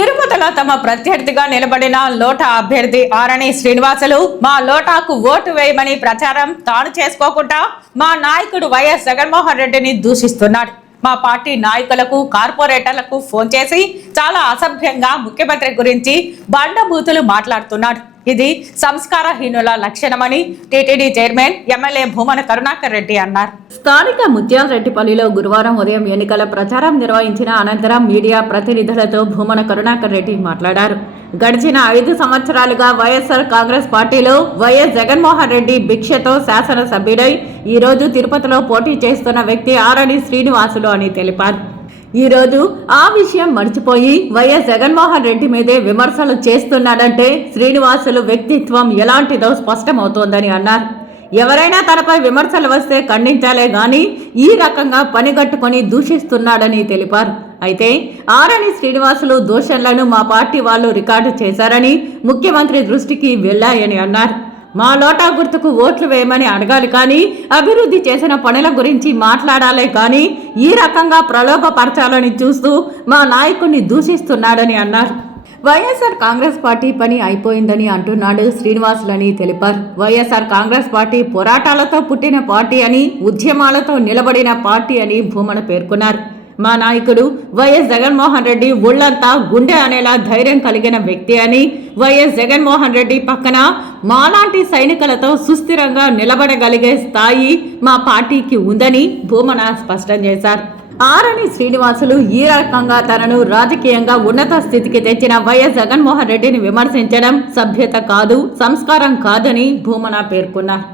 తిరుపతిలో తమ ప్రత్యర్థిగా నిలబడిన లోటా అభ్యర్థి ఆరణి శ్రీనివాసులు మా లోటాకు ఓటు వేయమని ప్రచారం తాను చేసుకోకుండా మా నాయకుడు వైఎస్ జగన్మోహన్ రెడ్డిని దూషిస్తున్నాడు. మా పార్టీ నాయకులకు కార్పొరేటర్లకు ఫోన్ చేసి చాలా అసభ్యంగా ముఖ్యమంత్రి గురించి బండబూతులు మాట్లాడుతున్నాడు. ఇది సంస్కారహీనుల లక్షణమని TTD chairman MLA Bhumana Karunakar Reddy అన్నారు. స్థానిక ముత్యాలరెడ్డిపల్లిలో గురువారం ఉదయం ఎన్నికల ప్రచారం నిర్వహించిన అనంతరం మీడియా ప్రతినిధులతో భూమన కరుణాకర్ రెడ్డి మాట్లాడారు. గడిచిన 5 సంవత్సరాలుగా వైఎస్ఆర్ కాంగ్రెస్ పార్టీలో వైఎస్ జగన్మోహన్ రెడ్డి భిక్షతో శాసనసభ్యుడై ఈ రోజు తిరుపతిలో పోటీ చేస్తున్న వ్యక్తి ఆరణి శ్రీనివాసులు అని తెలిపారు. ఈ రోజు ఆ విషయం మర్చిపోయి వైఎస్ జగన్మోహన్ రెడ్డి మీదే విమర్శలు చేస్తున్నాడంటే శ్రీనివాసులు వ్యక్తిత్వం ఎలాంటిదో స్పష్టమవుతోందని అన్నారు. ఎవరైనా తనపై విమర్శలు వస్తే ఖండించాలే గాని ఈ రకంగా పనిగట్టుకొని దూషిస్తున్నాడని తెలిపారు. అయితే ఆరణి శ్రీనివాసులు దూషణలను మా పార్టీ వాళ్ళు రికార్డు చేశారని ముఖ్యమంత్రి దృష్టికి వెళ్లాయని అన్నారు. మా లోటా గుర్తుకు ఓట్లు వేయమని అడగాలి కానీ అభివృద్ధి చేసిన పనుల గురించి మాట్లాడాలే కానీ ఈ రకంగా ప్రలోభపరచాలని చూస్తూ మా నాయకుడిని దూషిస్తున్నాడని అన్నారు. వైఎస్ఆర్ కాంగ్రెస్ పార్టీ పని అయిపోయిందని అంటున్నాడు శ్రీనివాసులని తెలిపారు. వైఎస్ఆర్ కాంగ్రెస్ పార్టీ పోరాటాలతో పుట్టిన పార్టీ అని, ఉద్యమాలతో నిలబడిన పార్టీ అని భూమన పేర్కొన్నారు. మా నాయకుడు వైఎస్ జగన్మోహన్ రెడ్డి ఒళ్లంతా గుండె అనేలా ధైర్యం కలిగిన వ్యక్తి అని, వైఎస్ జగన్మోహన్ రెడ్డి పక్కన మాలాంటి సైనికులతో సుస్థిరంగా నిలబడగలిగే స్థాయి మా పార్టీకి ఉందని భూమన స్పష్టం చేశారు. ఆరణి శ్రీనివాసులు ఈ రకంగా తనను రాజకీయంగా ఉన్నత స్థితికి తెచ్చిన వైఎస్ జగన్మోహన్ రెడ్డిని విమర్శించడం సభ్యత కాదు, సంస్కారం కాదని భూమన పేర్కొన్నారు.